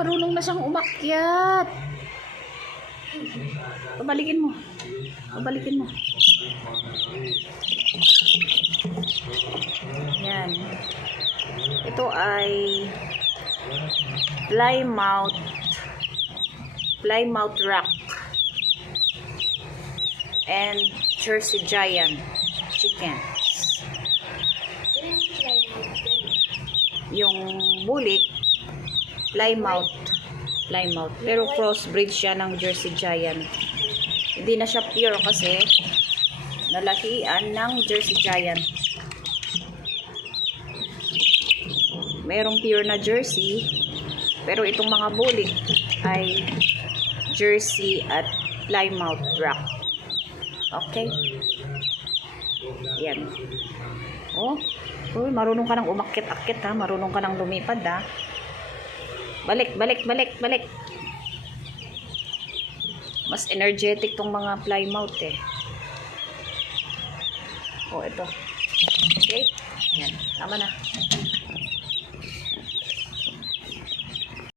marunong na siyang umakyat. Pabalikin mo. Pabalikin mo. Yan. Ito ay Plymouth Rock and Jersey Giant chicken. Yung bulik Plymouth, pero crossbreed siya ng Jersey Giant. Hindi na siya pure kasi nalahian ng Jersey Giant. Merong pure na Jersey, pero itong mga bulik ay Jersey at Plymouth Rock. Okay? Yan. Oh, marunong ka nang umakyat-akyat ha. Marunong ka nang lumipad ha. Balik. Mas energetic tong mga Plymouth eh. Oh, ito. Okay? Yan. Tama na.